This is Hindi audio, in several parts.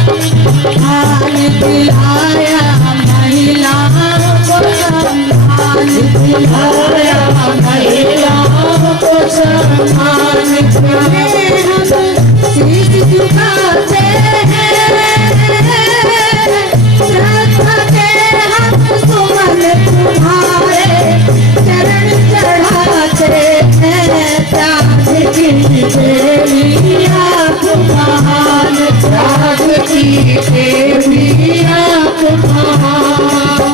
सम्मान दिलाया महिलाओं को सम्मान दिलाया महिलाओं को सम्मान दिलाया। शीश झुकाते हैं श्रद्धा के हम सुमन तुम्हारे चरण चढ़ाते हैं। त्याग की देवी आप महान, त्याग की देवी आप महान।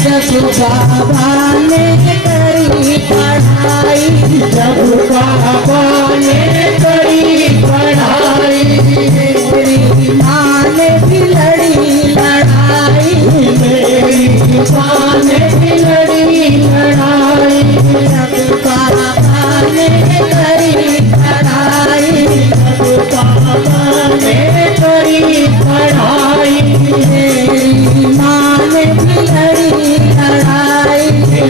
जब बाबा ने करी पढ़ाई, जब बाबा ने करी पढ़ाई, मेरी माँ ने भी लड़ी लड़ाई, मेरी माँ ने भी लड़ी लड़ाई। जब बाबा ने करी पढ़ाई, जब बाबा ने करी पढ़ाई, मेरी माँ ने भी लड़ी लड़ाई,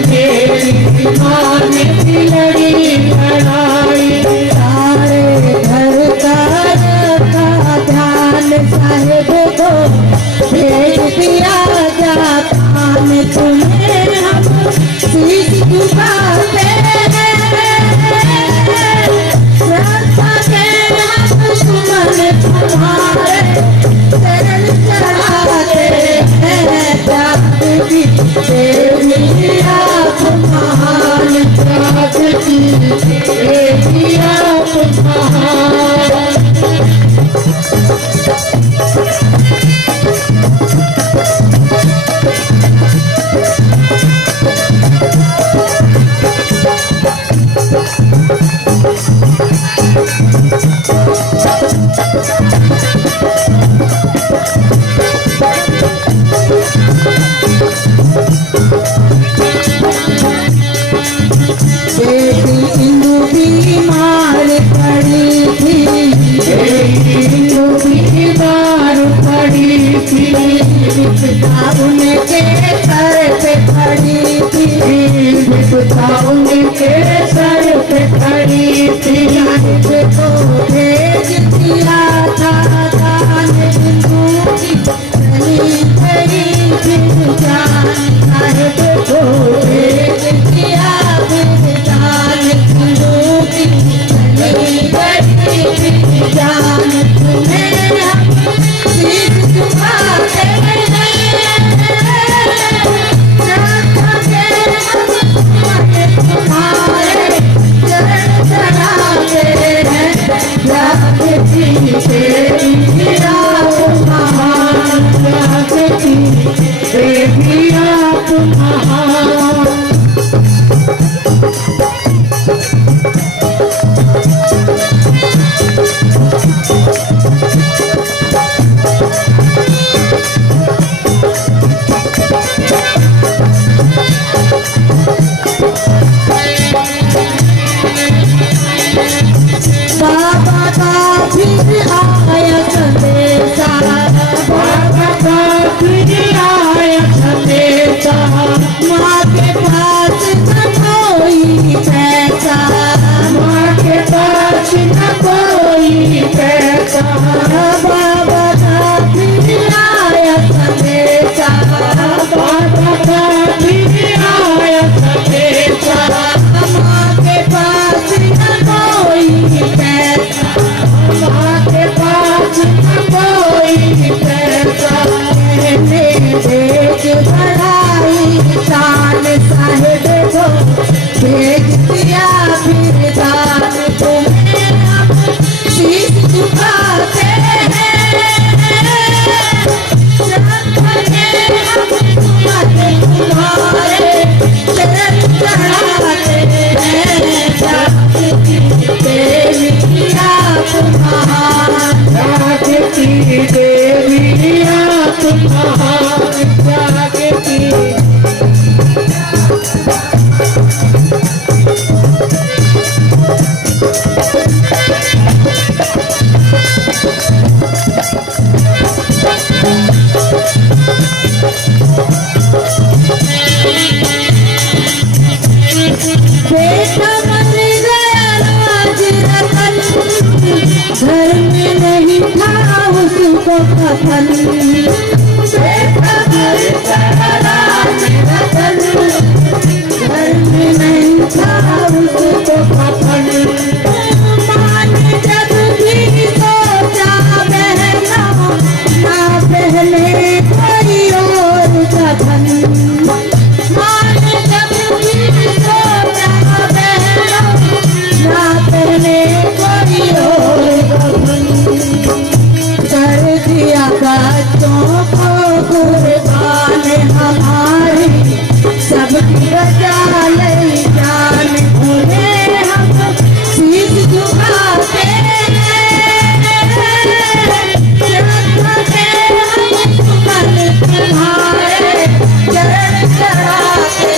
मेरी माँ ने भी लड़ी लड़ाई। सारे घर का रखा ध्यान साहिब को भेज दिया जाता ने तुम्हें हम शीश झुकाते हैं। श्रद्धा के हम सुमन तुम्हारे चरण चढ़ाते हैं। त्याग की देवी आप महान, त्याग की देवी आप महान। बेटी इंदु बीमार पड़ी थी, बेटी इंदु बीमार पड़ी थी, विपदा उनके सर पे खड़ी थी, विपदा उनके सर पे खड़ी थी। को भेज दिया था दान बिंदु की चली गई फिर जान, साहिब को भेज दिया फिर जान बिंदु की चली गई फिर जान। तुम्हें हम शीश झुकाते हैं, श्रद्धा के हम तुम्हारे चरण चढ़ाते हैं। त्याग की देवी आप महान, त्याग की देवी आप महान। बाबा का फिर आया संदेशा, बाबा का फिर आया संदेशा। बेटा मर गया राज रतन, घर में नहीं था उसको कफन। बेटा मर गया राज रतन, घर में नहीं था उसको कफन। माँ ने जब भी सोचा बहना, ना पहले कोई और कफन। माँ ने जब भी सोचा बहना, ना पहले कोई और कफन। कर दिया बच्चों को कुर्बान हमारी, सबकी बचा ले जान। उन्हें हम शीश झुकाते तुम्हारे चरण चढ़ाते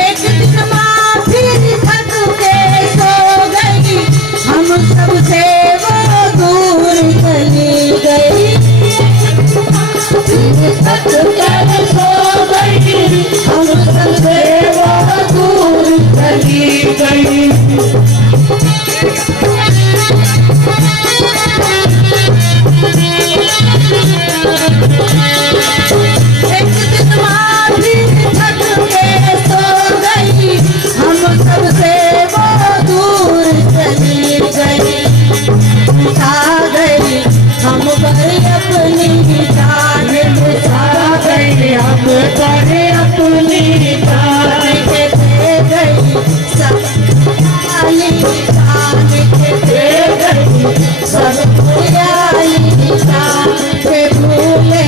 एक दिन माँ फिर थक के सो गई, हम सबसे वो दूर चली गई। फिर थक के सो गई, हम सबसे वो दूर चली गई। एक दिन माँ फिर थक के सो गई, हम सबसे वो दूर चली गई। आ गई हम पर अपनी जान, आ गई हम पर अपनी जान के दे गई सब आली जान के दे गई सब आली जान के। भूले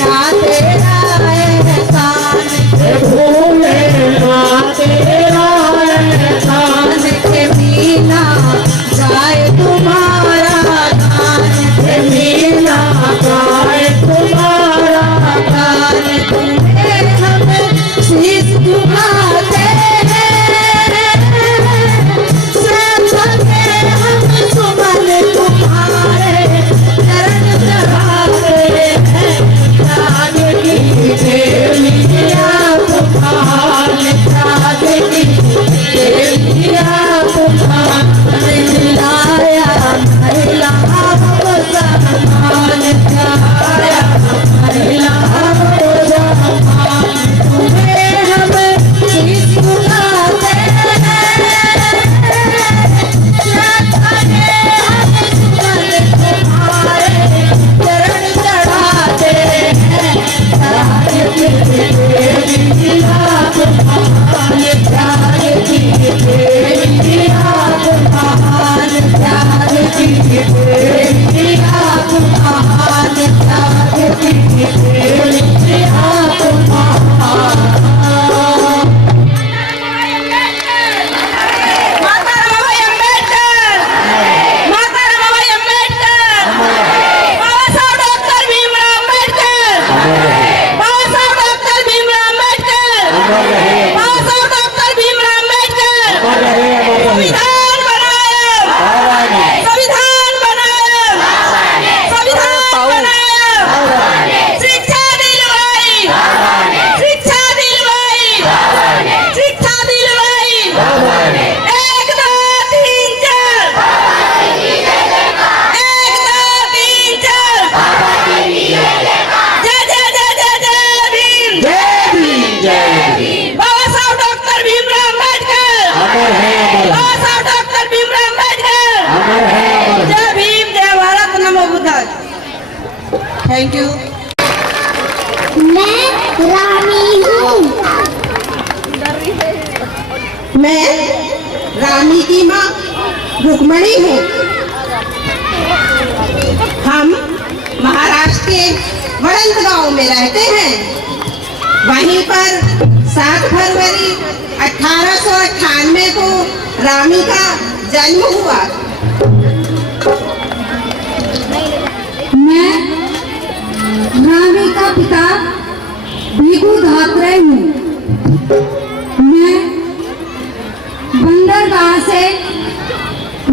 ना तेरा एहसान, भूले ना तेरा एहसान के बिना जाए तुम्हारा गान, के बिना जाए तुम्हारा गान। तुम्हें हम शीश झुकाते हम सुमन तुम्हारे चरण चढ़ाते हैं। त्याग की देविया तुम्हारे, त्याग की देविया तुम्हारे मिलाया महिला सम्मान, त्याया महिला सम्मान। तुम्हें हम शीश झुकाते चरण चढ़ाते हैं। त्याग की देविया तुम्हारे, त्याग की देविया तुम्हारे, त्याग की देविया तुम्हारे, त्याग की देविया तुम्हारे। Thank you. मैं रानी हूँ। मैं रानी की माँ रुक्मणी हूँ। रहते हैं। वहीं पर 7 फरवरी 1898 को रामी का जन्म हुआ। मैं रामी का पिता भीगू धात्रे हूँ। मैं बंदरगाह से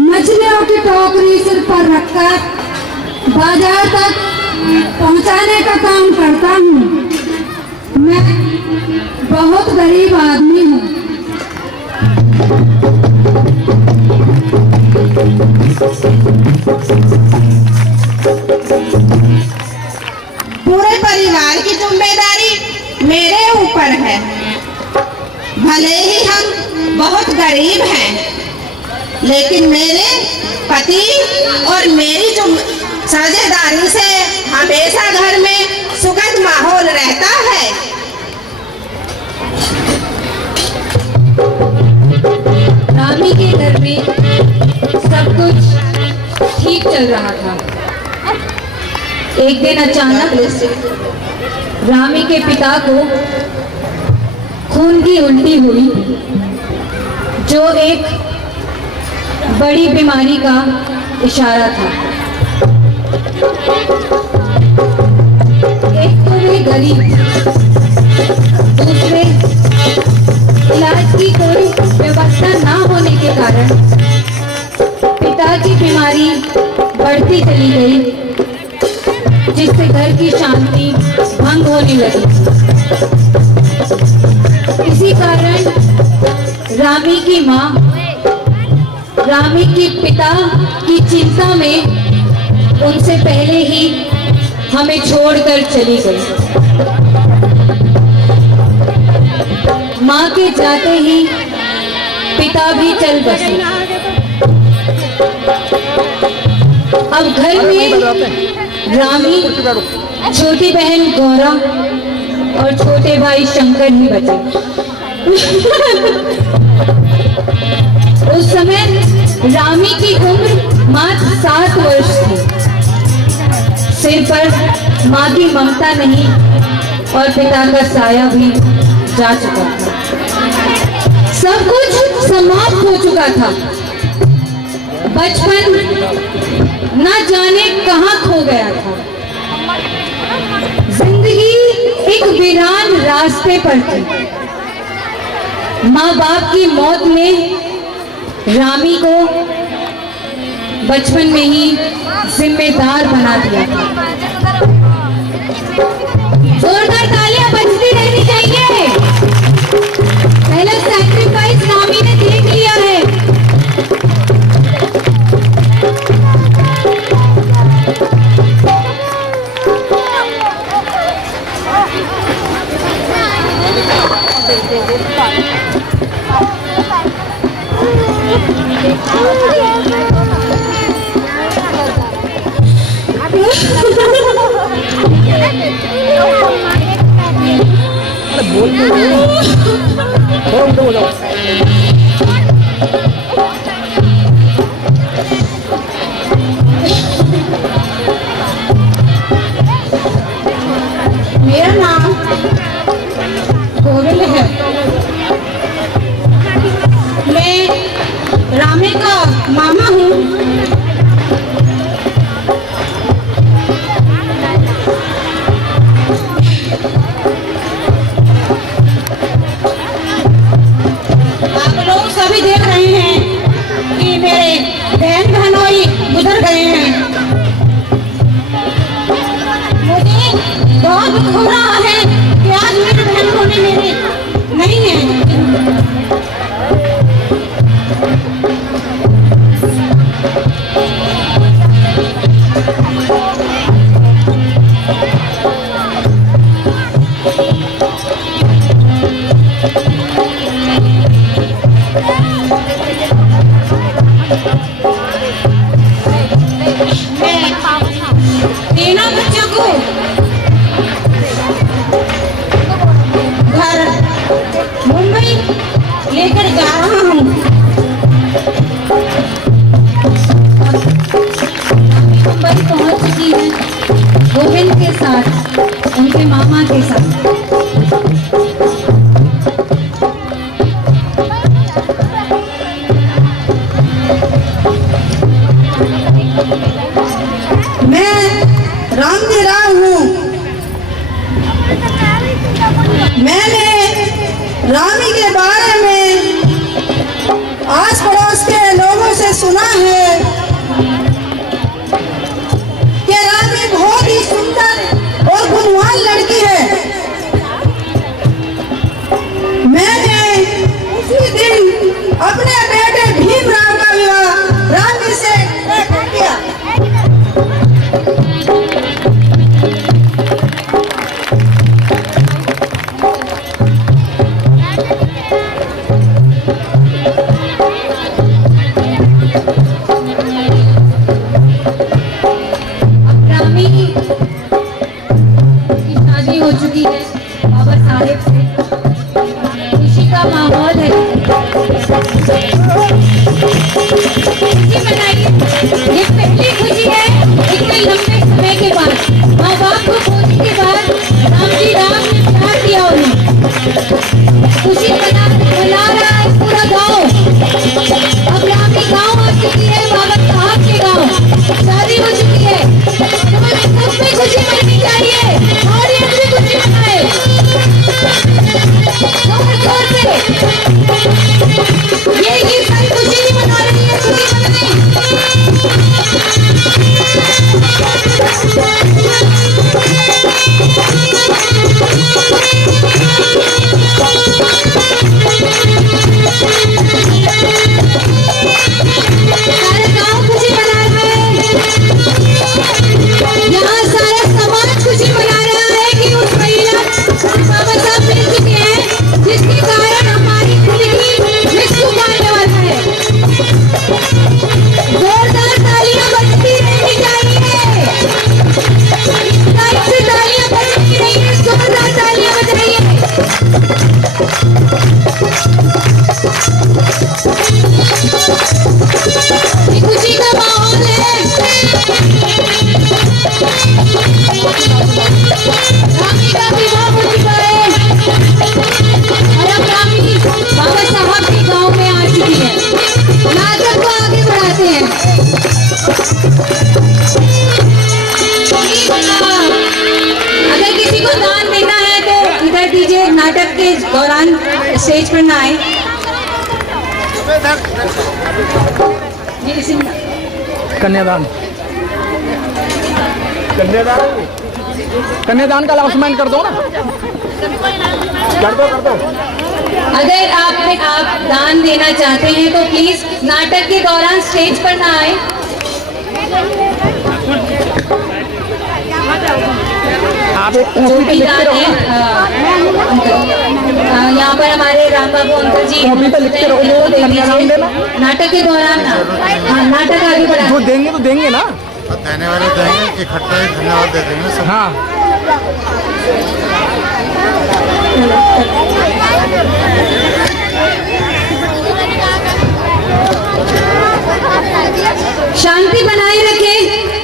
मछलियों की टोकरी सिर पर रखकर बाजार तक पहुंचाने का काम करता हूँ। मैं बहुत गरीब आदमी हूँ। पूरे परिवार की जिम्मेदारी मेरे ऊपर है। भले ही हम बहुत गरीब हैं, लेकिन मेरे पति और मेरी साझेदारी से हमेशा घर में सुखद माहौल रहता है। रामी के घर में सब कुछ ठीक चल रहा था। एक दिन अचानक रामी के पिता को खून की उल्टी हुई, जो एक बड़ी बीमारी का इशारा था। एक तो वे गरीब, दूसरे इलाज की कोई व्यवस्था ना होने के कारण पिता की बीमारी बढ़ती चली गई, जिससे घर की शांति भंग होने लगी। इसी कारण रामी की माँ रामी के पिता की चिंता में उनसे पहले ही हमें छोड़कर चली गई। माँ के जाते ही पिता भी चल बसे। अब घर में रामी, छोटी बहन गौरा और छोटे भाई शंकर ही बचे। उस समय रामी की उम्र मात्र 7 वर्ष थी। सिर पर माँ की ममता नहीं और पिता का साया भी जा चुका था। सब कुछ समाप्त हो चुका था। बचपन न जाने कहाँ खो गया था। जिंदगी एक वीरान रास्ते पर थी। माँ बाप की मौत ने रामी को बचपन में ही जिम्मेदार बना दिया था। जोरदार तालियां बजती रहनी चाहिए। पहला सैक्रिफाइस रामी ने देख लिया है। मेरा नाम गोविंद है। मैं रामी का मामा हूँ। आप लोग सभी देख रहे हैं कि मेरे बहन बहनोई गुजर गए हैं। मुझे बहुत दुख हो रहा है कि आज मेरे बहन होने मेरे नहीं है। तीनों बच्चों को घर मुंबई लेकर जा रहा हूँ। मुंबई पहुंच चुकी है। गोविंद के के साथ, उनके मामा के साथ। मैं रामजी राव हूँ। मैंने रामी के बारे में आस पड़ोस के लोगों से सुना है कि रामी बहुत ही सुंदर और गुणवान लड़की है। मैंने उसी दिन अपने बेटे भीमराव का विवाह रामी से तय किया। रामी की शादी हो चुकी है बाबा साहेब से, खुशी का माहौल है। खुशी मनाइए, ये पहली खुशी है इतने लंबे समय के बाद। माँ बाप को खोने के बाद राम ने प्यार दिया उन्हें। खुशी मना रहा है पूरा गांव। अब रामी गांव आ चुकी है, बाबा साहब के गांव शादी हो चुकी है। हमें सब में खुशी मनानी चाहिए और ये भी खुशी मनाए जोर से। ये सारी खुशी नहीं मना रही है, खुशी मनाए। सारे गांव खुशी मना रहे हैं। यहाँ सारा समाज खुशी मना रहा है कि उस महिला बाबा साहब मिल चुके हैं, जिसके कारण हमारी जिंदगी में सुख आने वाला है। जोरदार तालियां बजती रहनी चाहिए। लाइट से तालियां बजती नहीं है, जोरदार तालियां बजाइए। ये खुशी का माहौल है। रामी का विवाह हो चुका है और अब रामी बाबा साहब के गांव में आ चुकी है। नाटक को आगे बढ़ाते हैं। अगर किसी को दान देना है तो इधर दीजिए, नाटक के दौरान स्टेज पर ना आए। कन्यादान कन्यादान का अनाउंसमेंट कर दो ना, कर दो। अगर आप दान देना चाहते हैं तो प्लीज नाटक के दौरान स्टेज पर ना आए। आप एक जो भी दान है यहाँ पर हमारे राम बाबू अंकल जी कॉपी पे लिखते रहो, इनको दे कन्यादान दीजिए। देना। नाटक के दौरान ना, हाँ नाटक आगे बढ़ा। जो देंगे तो देंगे ना। देने वाले देंगे, इकट्ठा ही धन्यवाद दे देंगे सब। हाँ, शांति बनाए रखें,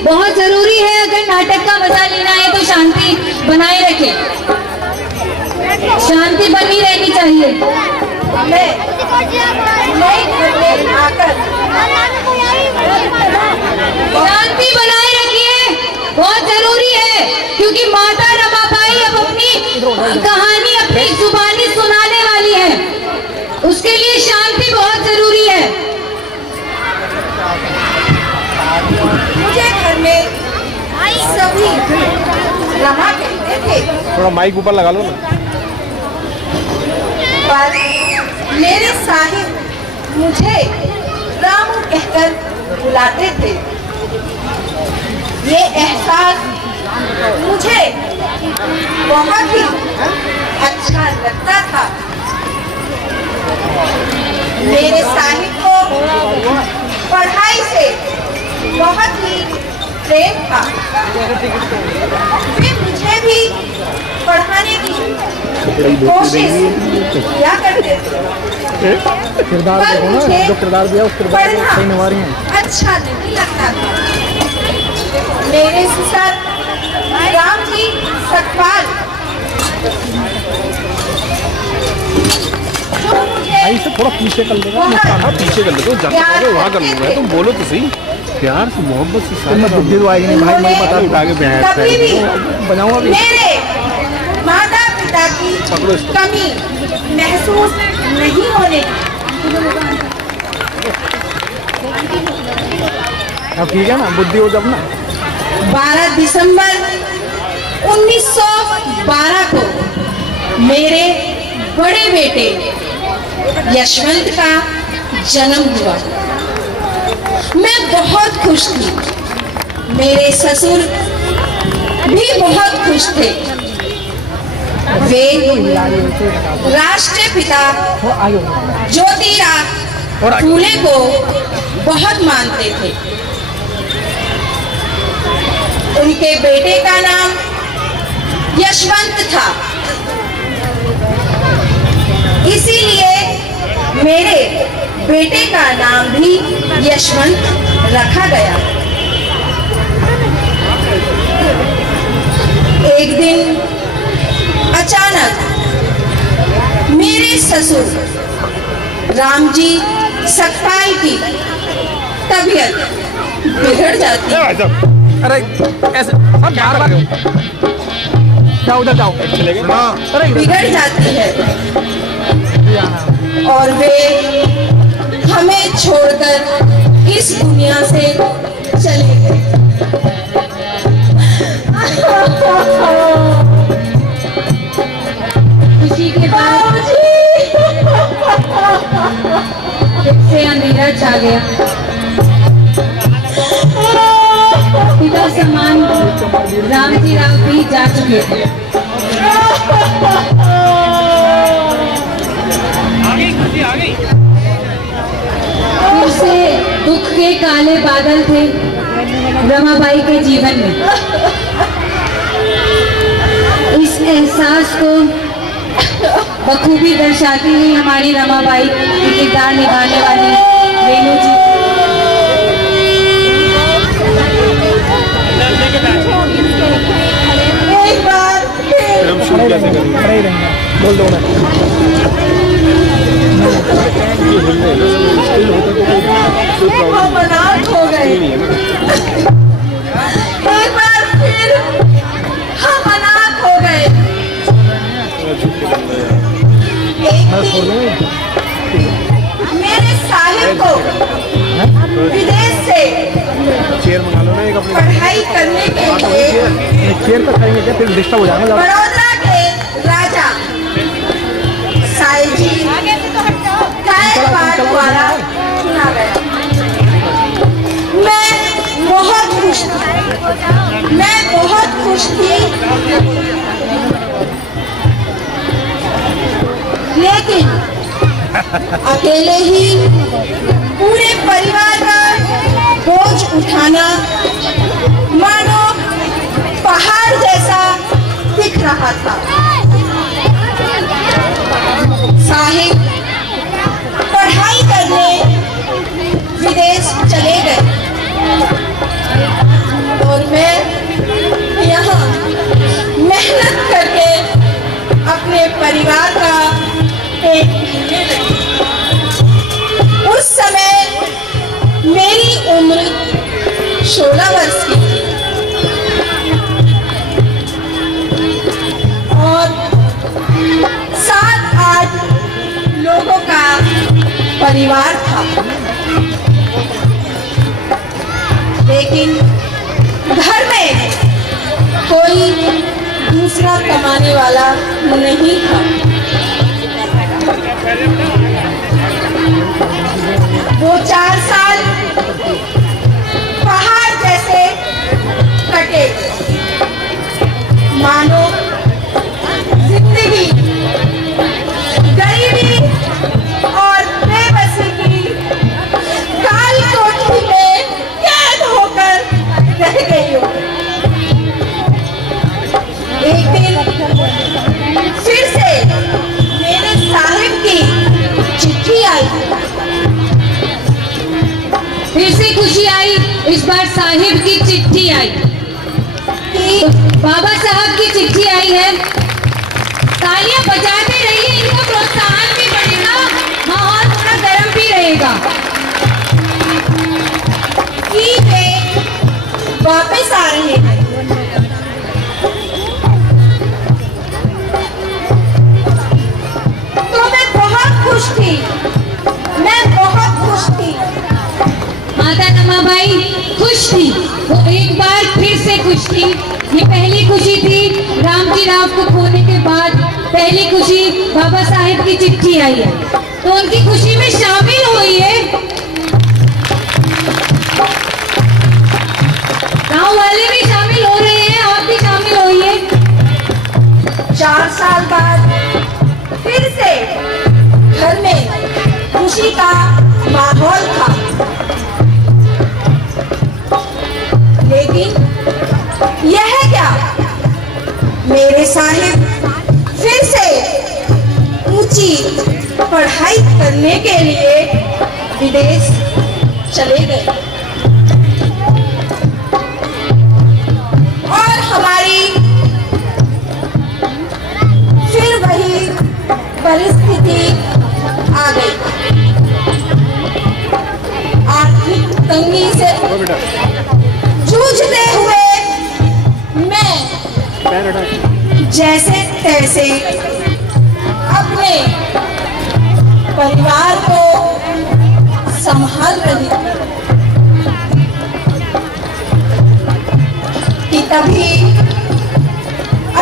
बहुत जरूरी है। अगर नाटक का मजा लेना है तो शांति बनाए रखें, शांति बनी रहनी चाहिए। शांति बनाए रखिए, बहुत जरूरी है, क्योंकि माता रमाबाई अब अपनी कहानी अपनी जुबानी सुनाने वाली है। उसके लिए शांति बहुत जरूरी है। मुझे घर में सभी रमा कहते थे, थोड़ा माइक ऊपर लगा लो ना। पर मेरे साहिब मुझे रामू कहकर बुलाते थे। ये एहसास मुझे बहुत ही अच्छा लगता था। मेरे साहिब को पढ़ाई से बहुत ही प्रेम था। वे मुझे भी पढ़ाने की कोशिश किया करते थे, किरदार पर देखो ना, मुझे जो किरदार दिया उस किरदार को पढ़ना सही निभा रही हैं। अच्छा नहीं लगता था। मेरे सर राम जी सतपाल जो मुझे भाई से थोड़ा पीछे कर लेगा, मुस्कान पीछे कर लेगा, जाके वहाँ कर लूंगा। तुम बोलो तो सही, प्यार से मोहब्बत से साथ में बुद्धि तो आएगी नहीं भाई। मैं बता उठा के कभी भी बनाऊंगा भी। मेरे माता पिता की पकड़ो इसको। कमी महसूस नहीं होने अब ठीक है ना, बुद्धि हो जब ना। 12 दिसंबर 1912 को मेरे बड़े बेटे यशवंत का जन्म हुआ। मैं बहुत खुश थी, मेरे ससुर भी बहुत खुश थे। वे राष्ट्रपिता ज्योतिराव फूले को बहुत मानते थे। उनके बेटे का नाम यशवंत था, इसीलिए मेरे बेटे का नाम भी यशवंत रखा गया। एक दिन अचानक मेरे ससुर रामजी सतपाल की तबीयत बिगड़ जाती है। अरे ऐसे अब बार बार जाओ, उधर जाओ, चले गए। अरे बिगड़ जाती है और वे हमें छोड़कर इस दुनिया से चले गए। खुशी के बाद फिर से अंधेरा छा गया। पिता समान रामजी राव भी जा चुके थे। फिर से दुख के काले बादल थे रमाबाई के जीवन में। इस एहसास को बखूबी दर्शाती हुई हमारी रमाबाई की किरदार निभाने वाली रेणु जी एक बार फिर खड़े ही रहेंगे, बोल दो ना। हम अनाथ हो गए। एक बार फिर हम अनाथ हो गए। एक दिन मेरे साहिब को विदेश से चेयर मंगा लो ना एक अपने। पढ़ाई करने के लिए चेयर पर खाएंगे क्या, फिर डिस्टर्ब हो जाएगा। बड़ौदा के राजा साईं जी गायकवाड़ द्वारा चुना गया। मैं बहुत खुश थी, मैं बहुत खुश थी, लेकिन अकेले ही पूरे परिवार का बोझ उठाना मानो पहाड़ जैसा दिख रहा था। साहिब पढ़ाई करने विदेश चले गए और मैं यहाँ मेहनत करके अपने परिवार का पेट भरने लगी। उस समय मेरी उम्र 16 वर्ष की थी और 7-8 लोगों का परिवार था, लेकिन घर में कोई दूसरा कमाने वाला नहीं था। वो 4 साल पहाड़ जैसे कटे, मानो जिंदगी गरीबी और बेबसी की काली कोठरी में कैद होकर रह गई हो। एक दिन फिर से मेरे साहिब की चिट्ठी आई। फिर से खुशी आई, इस बार साहिब की चिट्ठी आई। तो बाबा साहब की चिट्ठी आई है, तालियां बजाते रहिए, इनको प्रोत्साहन भी बढ़ेगा, माहौल थोड़ा गर्म भी रहेगा। कि वे वापस आ रहे हैं। तो मैं बहुत खुश थी, मैं बहुत खुश थी। माता रमाबाई खुश थी, वो एक बार फिर से खुश थी। ये पहली खुशी थी रामजी राव को खोने के बाद, पहली खुशी बाबा साहेब की चिट्ठी आई है, तो उनकी खुशी में शामिल हुई है। गांव वाले भी शामिल हो रहे हैं, आप भी शामिल होइए। 4 साल बाद फिर से घर में खुशी का माहौल था, लेकिन यह क्या, मेरे साहिब फिर से ऊंची पढ़ाई करने के लिए विदेश चले गए और हमारी फिर वही परिस्थिति आ गई। आर्थिक तंगी से जूझते हुए मैं जैसे तैसे अपने परिवार को संभाल रही कि तभी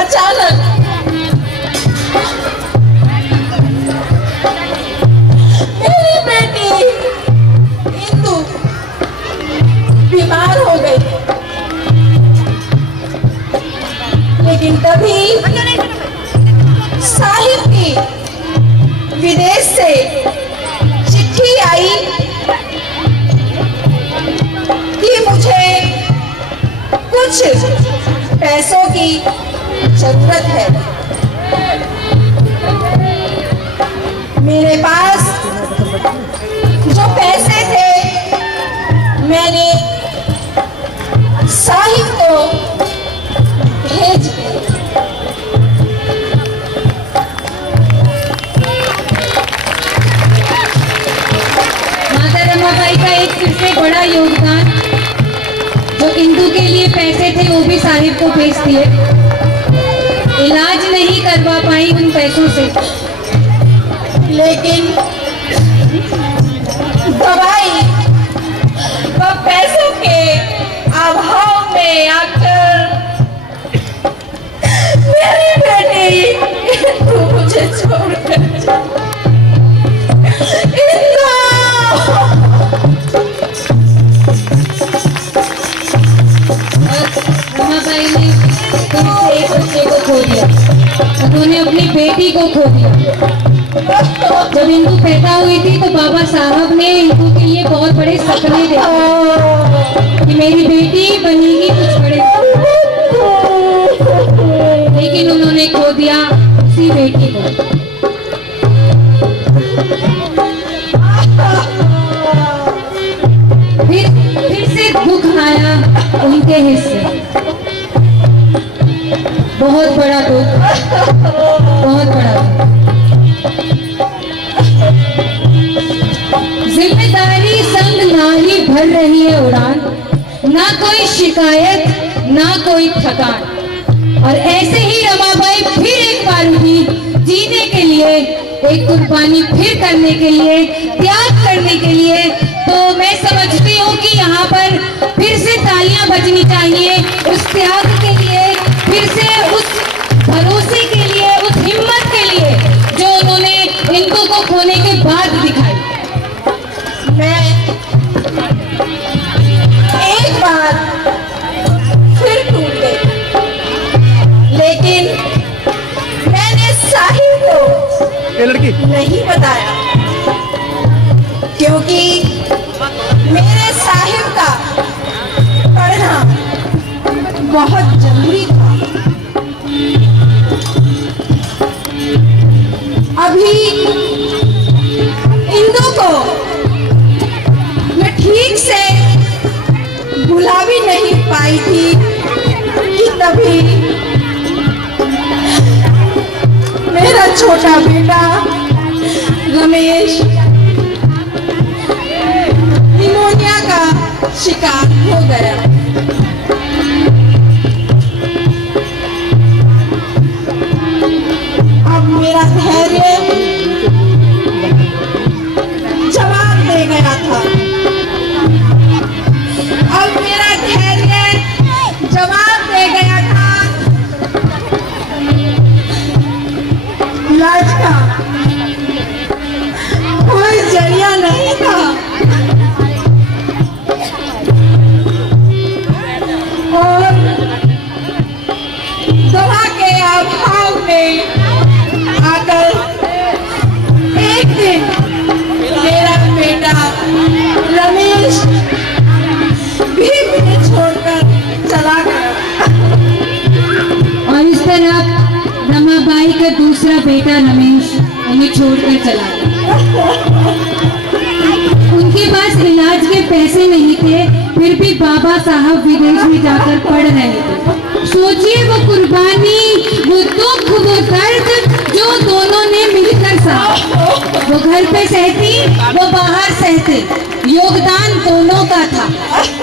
अचानक मेरी बेटी इंदु बीमार हो गई। लेकिन तभी साहिब की विदेश से चिट्ठी आई कि मुझे कुछ पैसों की जरूरत है। मेरे पास जो पैसे थे मैंने साहिब को भेज दिए। माता रमाबाई का एक फिर से बड़ा योगदान, जो इंदु के लिए पैसे थे वो भी साहिब को भेज दिए। इलाज नहीं करवा पाई उन पैसों से, लेकिन दवाई व पैसों के अभाव में आकर मेरी बेटी तू मुझे छोड़कर रमाबाई ने फिर से एक बच्चे को खो दिया, उन्होंने अपनी बेटी को खो दिया। जब इंदु पैदा हुई थी तो बाबा साहब ने इंदु के लिए बहुत बड़े सपने देखे कि मेरी बेटी बनेगी कुछ बड़े, लेकिन उन्होंने खो दिया उसी बेटी को। फिर से दुख आया उनके हिस्से, बहुत बड़ा दुख, बहुत बड़ा दुख। जिम्मेदारी संग ना ही भर रही है उड़ान, ना कोई शिकायत ना कोई थकान। और ऐसे ही रमाबाई फिर एक बार उठी जीने के लिए, एक कुर्बानी फिर करने के लिए, त्याग करने के लिए। तो मैं समझती हूँ कि यहाँ पर फिर से तालियां बजनी चाहिए उस त्याग के लिए, फिर से उस भरोसे के लिए, उस हिम्मत के लिए जो उन्होंने इंदु को खोने के बाद दिखाई। मैं एक बार फिर टूट गई, लेकिन मैंने साहिब को लड़की नहीं बताया, क्योंकि मेरे साहिब का पढ़ना बहुत जरूरी था। अभी इंदु को मैं ठीक से बुला भी नहीं पाई थी कि तभी छोटा बेटा रमेश निमोनिया का शिकार हो गया। अब मेरा धैर्य जवाब दे गया था। अब मेरा धैर्य जवाब दे गया था। इलाज का कोई जरिया नहीं था और दवा के अभाव में आकर एक दिन मेरा बेटा रमेश भी मुझे छोड़कर चला गया। और इस तरह रमाबाई का दूसरा बेटा रमेश उन्हें छोड़कर चला गया। उनके पास इलाज के पैसे नहीं थे, फिर भी बाबा साहब विदेश में जाकर पढ़ रहे थे। सोचिए वो कुर्बानी, वो दुख, वो दर्द जो दोनों ने मिलकर सहा। वो घर पे सहती, वो बाहर सहते, योगदान दोनों का था।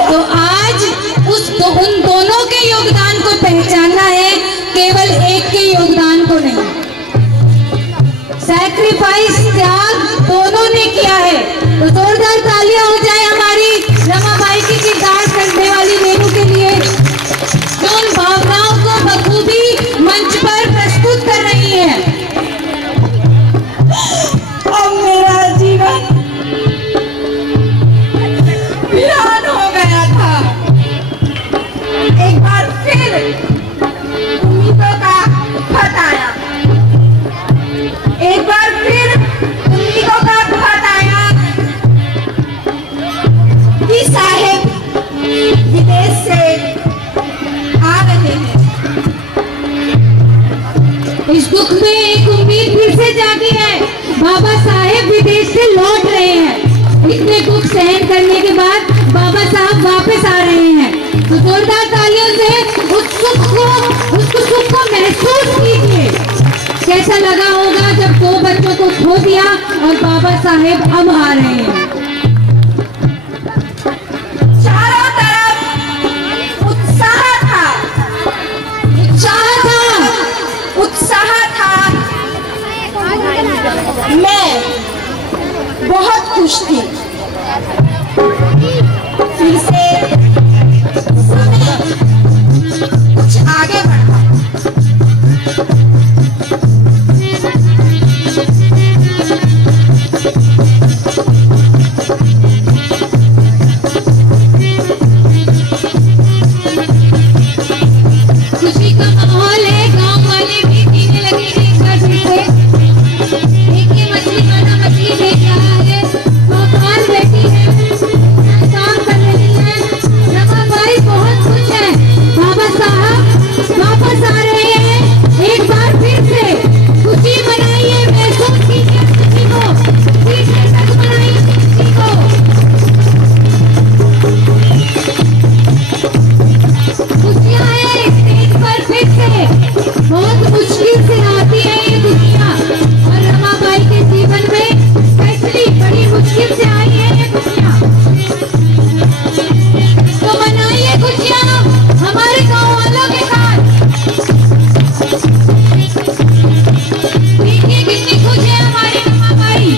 तो आज उन दोनों के योगदान को पहचानना है, केवल एक के योगदान को नहीं। सैक्रिफाइस, त्याग दोनों ने किया है। तो जोरदार तालियां हो जाए हमारी रमाबाई की किरदार करने वाली रेणु के लिए, जो उन भावनाओं को बखूबी मंच पर प्रस्तुत कर रही है। अब मेरा जीवन वीरान हो गया था। एक बार फिर उम्मीदों का खत आया। एक बार फिर उम्मीदों का खत आया कि साहेब विदेश से आ रहे हैं। इस दुख में एक उम्मीद फिर से जागी है। बाबा साहेब विदेश से लौट रहे हैं। इतने दुख सहन करने के बाद बाबा साहब वापस आ रहे हैं। तो जोरदार तालियों से उस सुख को महसूस कीजिए। कैसा लगा होगा जब 2 बच्चों को खो दिया और बाबा साहेब अब आ रहे हैं। चारों तरफ उत्साह था, उत्साह था। मैं बहुत खुश थी। फिर से समय कुछ आगे बढ़ा। खुशी का माहौल है। गांव वाले भी जीने लगे हैं एक बार फिर से। देखिए मछली वाला मछली बेच रहा है, दुकान बैठी है, काम कर रही है। रमाबाई बहुत खुश है। बाबा साहब वापस आ रहे हैं। एक बार फिर से खुशी मनाइए, महसूस कीजिए खुशी को, सीधे तक मनाइए खुशी को। खुशियाँ हैं स्टेज पर फिर से। बहुत मुश्किल से आती है ये खुशियाँ और रमाबाई के जीवन में स्पेशली बड़ी मुश्किल से आई है ये खुशियाँ। तो मनाइए खुशियाँ हमारे गाँव वालों के साथ। देखिए कितनी खुश है हमारी रमाबाई।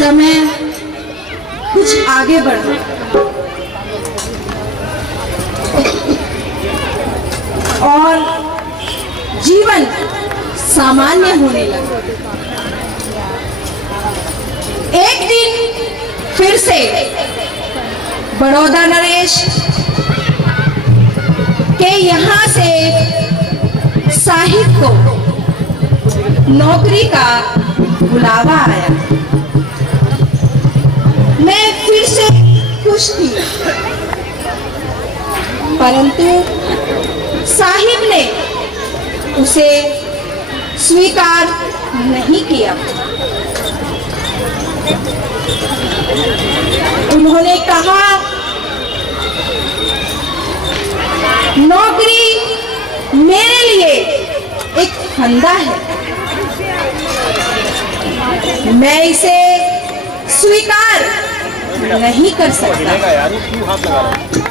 समय कुछ आगे बढ़ा और जीवन सामान्य होने लगा। एक दिन फिर से बड़ौदा नरेश के यहाँ से साहिब को नौकरी का बुलावा आया। मैं फिर से खुश थी, परंतु साहिब ने उसे स्वीकार नहीं किया। उन्होंने कहा, नौकरी मेरे लिए एक फंदा है, मैं इसे स्वीकार नहीं कर सकता। यार क्यों हाथ लगा रहा है?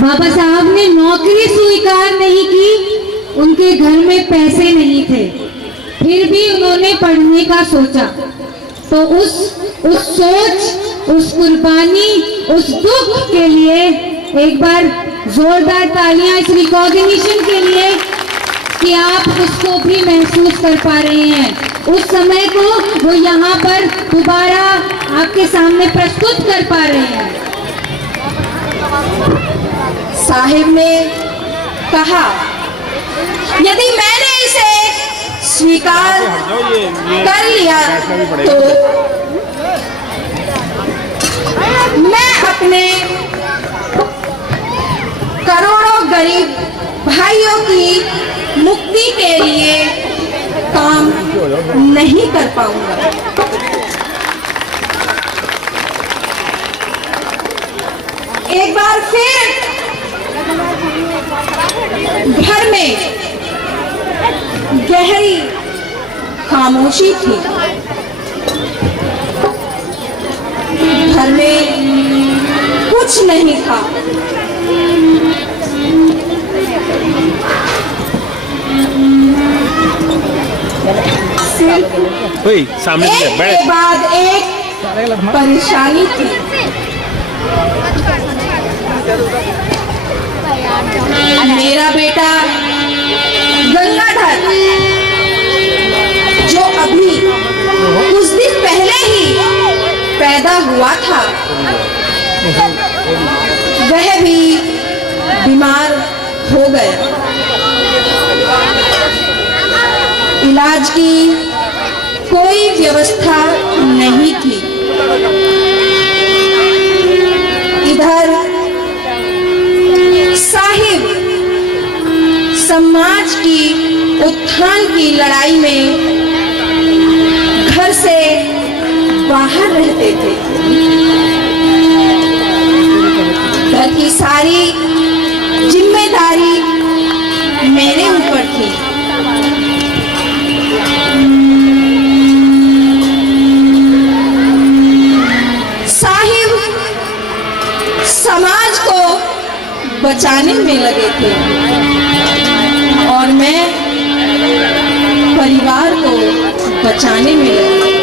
बाबा साहब ने नौकरी स्वीकार नहीं की, उनके घर में पैसे नहीं थे, फिर भी उन्होंने पढ़ने का सोचा। तो उस सोच, उस कुर्बानी, उस दुख के लिए एक बार जोरदार तालियां इस रिकॉग्निशन के लिए कि आप उसको भी महसूस कर पा रहे हैं। उस समय को वो यहाँ पर दोबारा आपके सामने प्रस्तुत कर पा रहे हैं। साहिब ने कहा, यदि मैंने इसे स्वीकार कर लिया तो मैं अपने करोड़ों गरीब भाइयों की मुक्ति के लिए काम नहीं कर पाऊंगा। एक बार फिर घर में गहरी खामोशी थी। घर में कुछ नहीं था। ओए, सामने से एक बैठ। के बाद एक परेशानी थी। मेरा बेटा गंगाधर, जो अभी कुछ दिन पहले ही पैदा हुआ था, वह भी बीमार हो गया। इलाज की कोई व्यवस्था नहीं थी। इधर साहिब समाज की उत्थान की लड़ाई में घर से बाहर रहते थे। घर की सारी जिम्मेदारी मेरे ऊपर थी। साहिब समाज को बचाने में लगे थे और मैं परिवार को बचाने में लगी।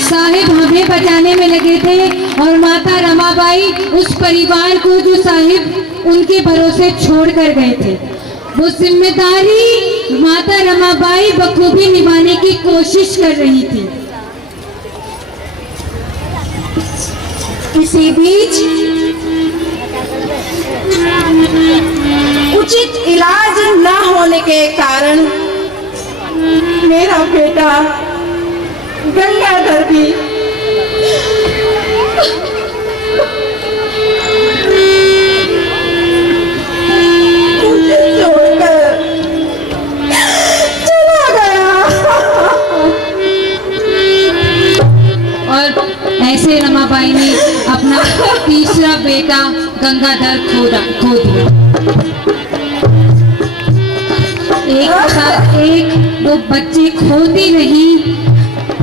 साहिब हमें बचाने में लगे थे और माता रमाबाई उस परिवार को जो साहिब उनके भरोसे छोड़ कर गए थे, वो जिम्मेदारी माता रमाबाई बखूबी निभाने की कोशिश कर रही थी। इसी बीच उचित इलाज न होने के कारण मेरा बेटा गंगाधर भी मुझे छोड़कर चला गया। और ऐसे रमाबाई ने अपना तीसरा बेटा गंगाधर खो दिया। एक के साथ एक वो बच्चे खोती रही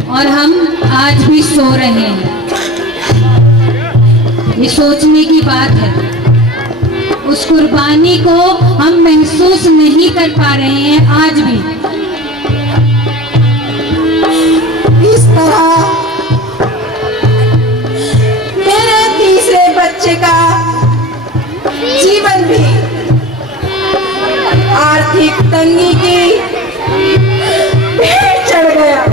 और हम आज भी सो रहे हैं। ये सोचने की बात है। उस कुर्बानी को हम महसूस नहीं कर पा रहे हैं आज भी। इस तरह मेरे तीसरे बच्चे का जीवन भी आर्थिक तंगी की भेंट चढ़ गया।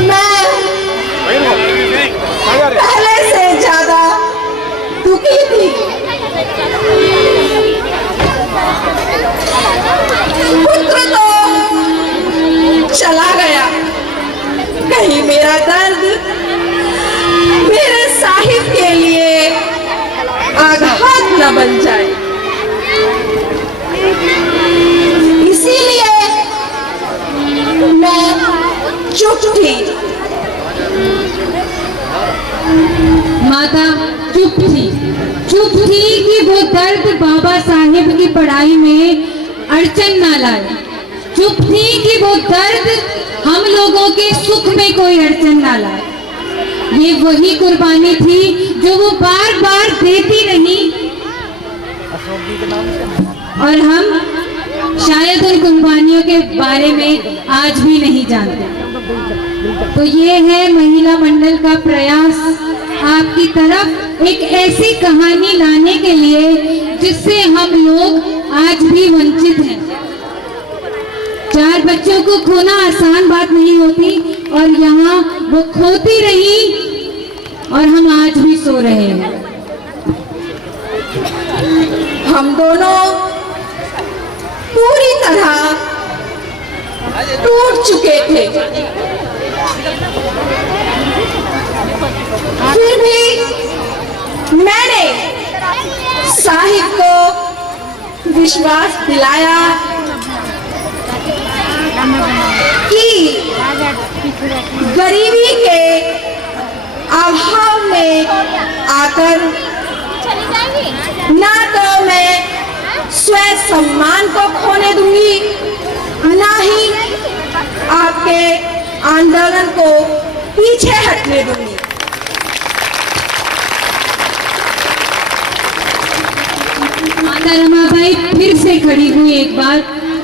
मैं पहले से ज्यादा दुखी थी। न बन जाए। इसीलिए मैं चुप थी। माता चुप थी कि वो दर्द बाबा साहेब की पढ़ाई में अड़चन ना लाए। चुप थी कि वो दर्द हम लोगों के सुख में कोई अड़चन ना लाए। ये वही कुर्बानी थी जो वो बार बार देती रही और हम शायद उन कुर्बानियों के बारे में आज भी नहीं जानते। तो ये है महिला मंडल का प्रयास आपकी तरफ एक ऐसी कहानी लाने के लिए जिससे हम लोग आज भी वंचित हैं। 4 बच्चों को खोना आसान बात नहीं होती और यहाँ वो खोती रही और हम आज भी सो रहे हैं। हम दोनों पूरी तरह टूट चुके थे। फिर भी मैंने साहिब को विश्वास दिलाया कि गरीबी के अभाव में आकर ना तो मैं स्वयं सम्मान को खोने दूंगी, ना ही आपके आंदोलन को पीछे हटने दूंगी। माता रमाबाई फिर से खड़ी हुई एक बार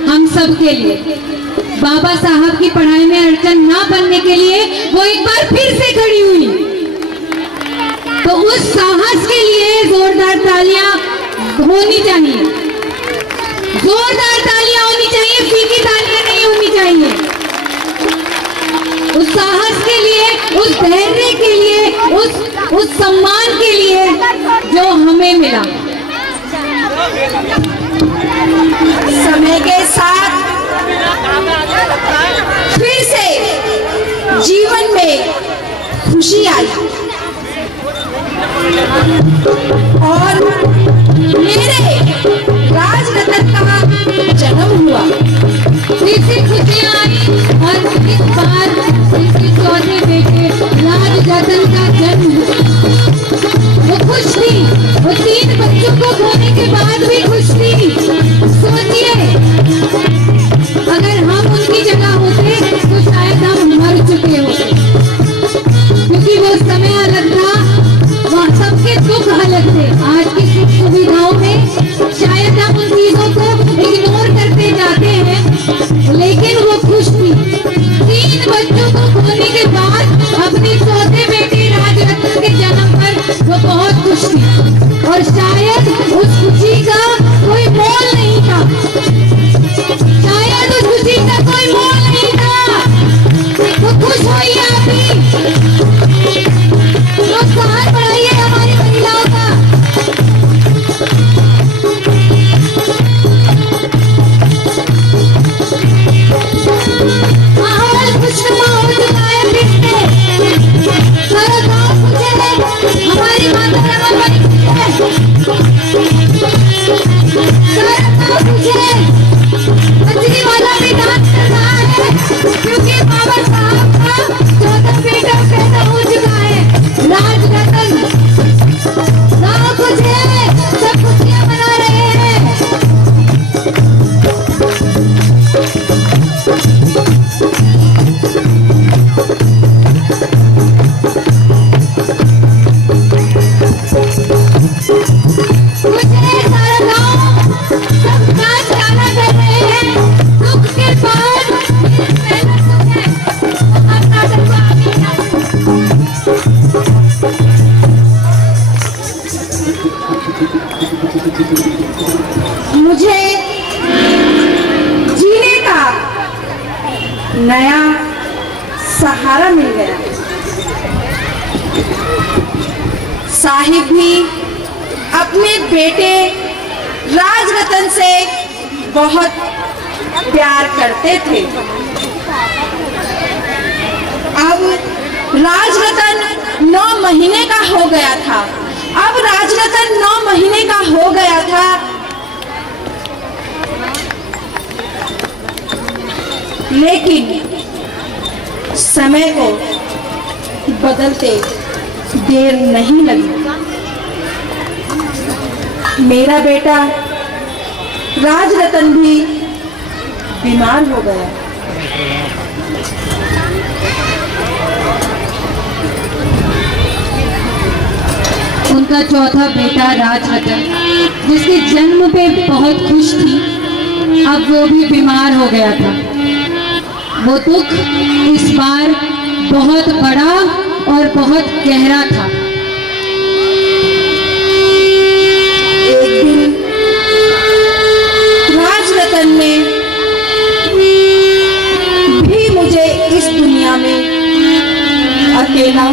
हम सब के लिए। बाबा साहब की पढ़ाई में अड़चन ना बनने के लिए वो एक बार फिर से खड़ी हुई। तो उस साहस के लिए जोरदार तालियां होनी चाहिए, जोरदार तालियां होनी चाहिए, फीकी तालियां नहीं होनी चाहिए। उस साहस के लिए, उस धैर्य के लिए, उस सम्मान के लिए जो हमें मिला। समय के साथ फिर से जीवन में खुशी आई और मेरे राजरत्न का जन्म हुआ। फिर से खुशियां आई और इस बार फिर से चौथे बेटे राजरत्न का जन्म हुआ। वो खुश थी, वो 3 बच्चों को खोने के बाद भी खुश थी। सोचिए अगर हम उनकी जगह होते तो शायद हम मर चुके होते, क्योंकि वो समय अलग था, वहाँ सबके दुख अलग थे। आज की सुख सुविधाओं में शायद हम उन चीजों को इग्नोर करते जाते हैं, लेकिन वो खुश थी। 3 बच्चों को खोने के बाद अपनी चौथे बेटे राजरत्न के जन्म पर वो बहुत खुश थी और शायद उस खुशी का कोई मोल नहीं था, शायद उस खुशी का कोई मोल नहीं था। तो खुश होइए आप भी, प्रोत्साहन बढ़ाइए हमारी महिलाओं का। माहौल खुशनुमा हो चुका है फिर से। सारा गाँव खुश है, हमारी माता रमाबाई खुश है, सारा गाँव खुश है। मछली वाला भी डांस कर रहा है क्योंकि बाबा साहब का 14 बेटा पैदा हो चुका है, राजरत्न। गाँव खुश है, सब खुशियाँ मना रहे हैं। मुझे सारा गाँव सब नाच गाना कर रहे हैं। दुख के बाद मेहनत सुख है, अब नाटक को आगे मुझे जीने का नया सहारा मिल गया। साहिब भी अपने बेटे राजरत्न से बहुत प्यार करते थे। अब राजरत्न 9 महीने का हो गया था अब राजरतन 9 महीने का हो गया था। लेकिन समय को बदलते देर नहीं लगी। मेरा बेटा राजरतन भी बीमार हो गया। उनका चौथा बेटा राजरतन, जिसके जन्म पे बहुत खुश थी, अब वो भी बीमार हो गया था। वो दुख इस बार बहुत बड़ा और बहुत गहरा था। एक दिन राजरतन ने भी मुझे इस दुनिया में अकेला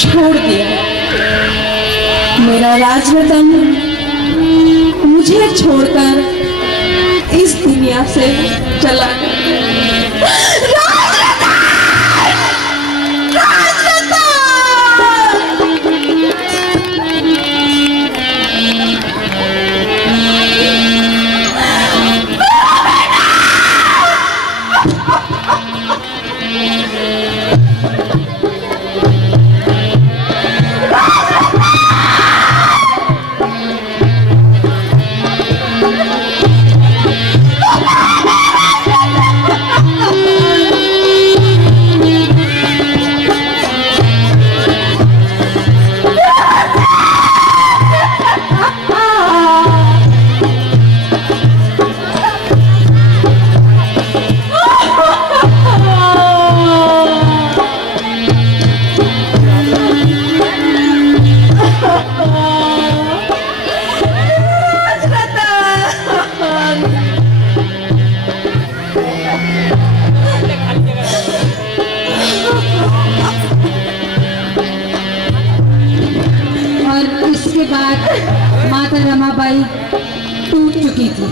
छोड़ दिया। मेरा राजरतन मुझे छोड़कर इस दुनिया से चला गया। के बाद माता रमाबाई टूट चुकी थी।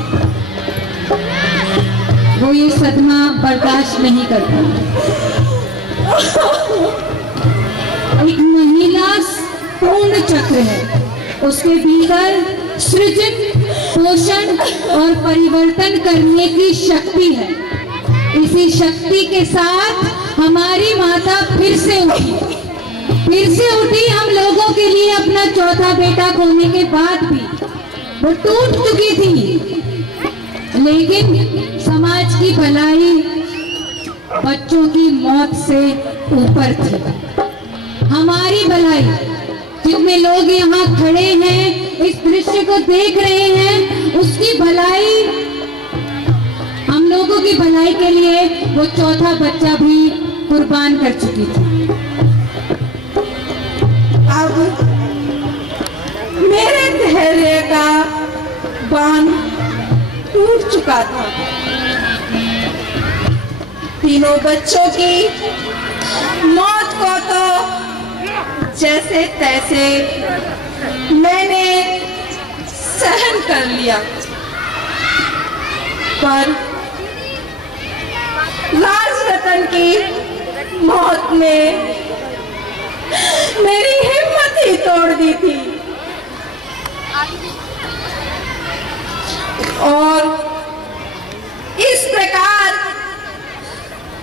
वो ये सदमा बर्दाश्त नहीं कर पाई। एक महिला पूर्ण चक्र है, उसके भीतर सृजन, पोषण और परिवर्तन करने की शक्ति है। इसी शक्ति के साथ हमारी माता फिर से उठी। हम लोगों के लिए अपना चौथा बेटा खोने के बाद भी वो टूट चुकी थी, लेकिन समाज की भलाई बच्चों की मौत से ऊपर थी। हमारी भलाई, जितने लोग यहाँ खड़े हैं, इस दृश्य को देख रहे हैं, उसकी भलाई, हम लोगों की भलाई के लिए वो चौथा बच्चा भी कुर्बान कर चुकी थी। अब मेरे धैर्य का बांध टूट चुका था। तीनों बच्चों की मौत को तो जैसे तैसे मैंने सहन कर लिया, पर राजरतन की मौत ने मेरी हिम्मत ही तोड़ दी थी। और इस प्रकार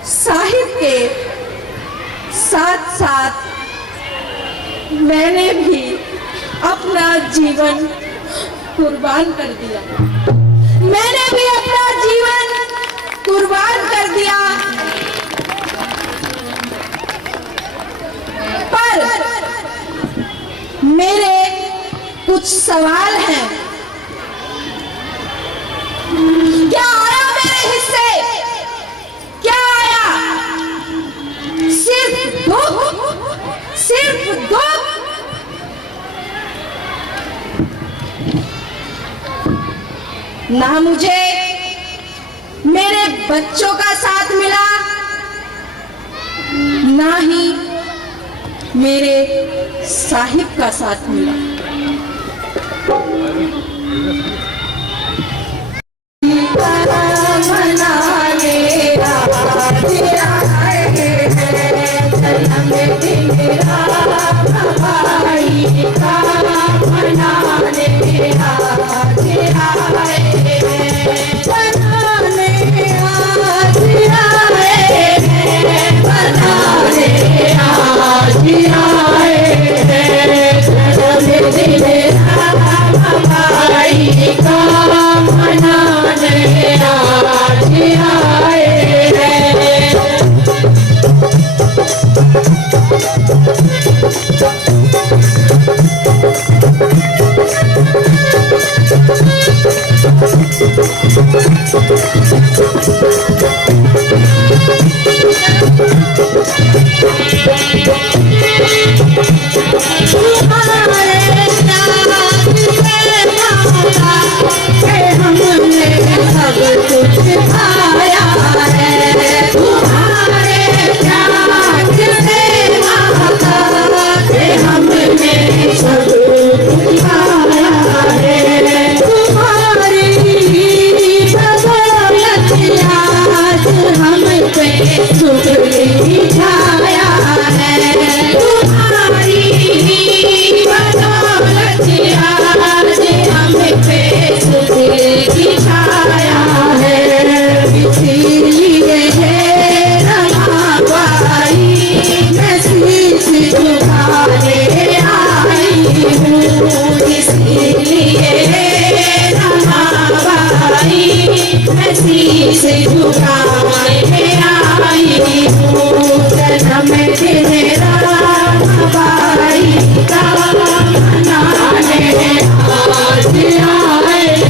साहिब के साथ साथ मैंने भी अपना जीवन कुर्बान कर दिया। मैंने भी अपना जीवन कुर्बान कर दिया। पर मेरे कुछ सवाल हैं। क्या आया मेरे हिस्से? क्या आया? सिर्फ दुख। ना मुझे मेरे बच्चों का साथ मिला, ना ही मेरे साहिब का साथ मिला। मेरा से झुकाने आई हूँ जन्म तेरा बाई का मनाने आज आए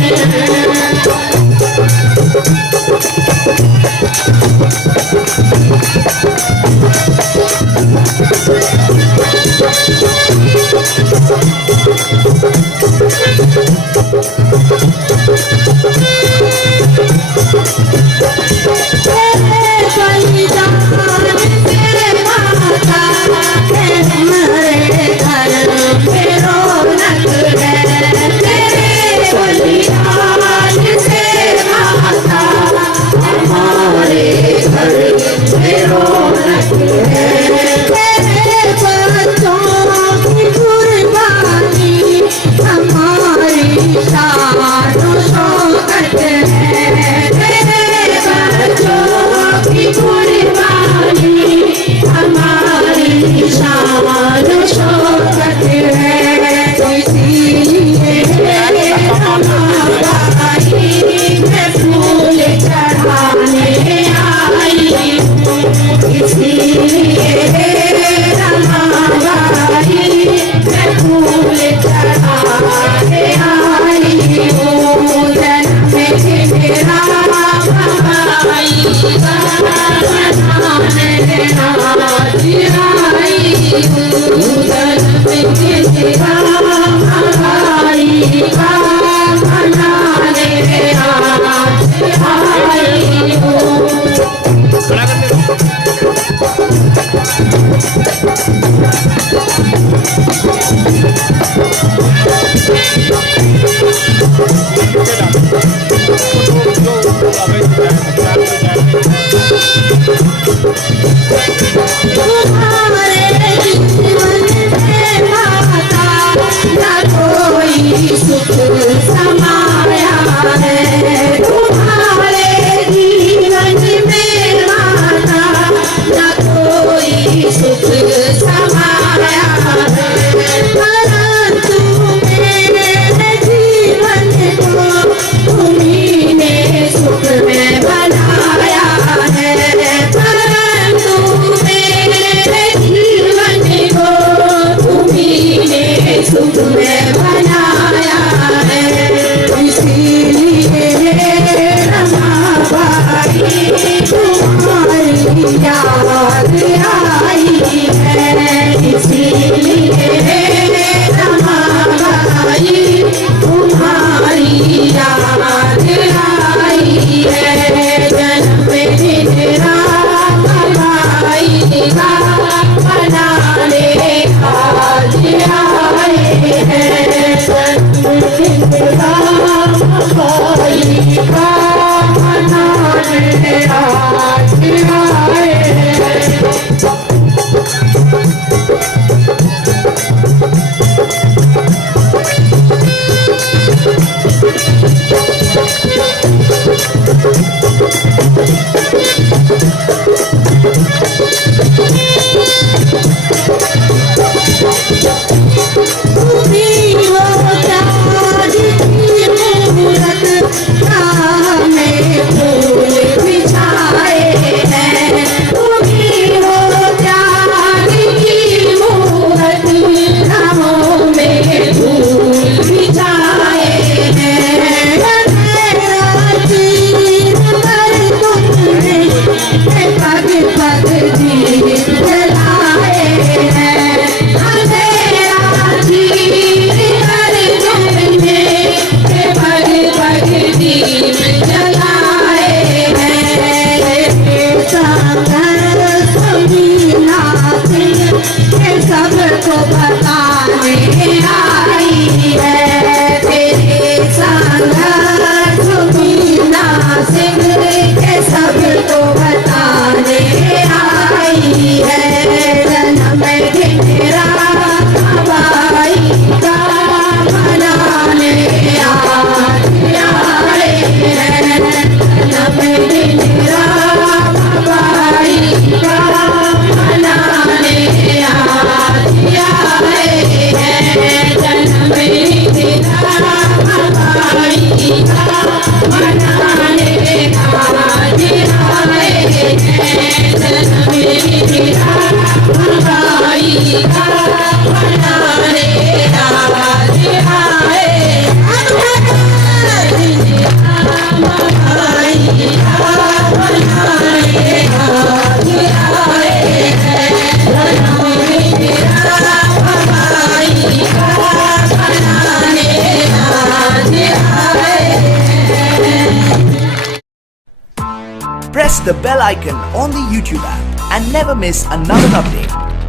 the bell icon on the YouTube app and never miss another update.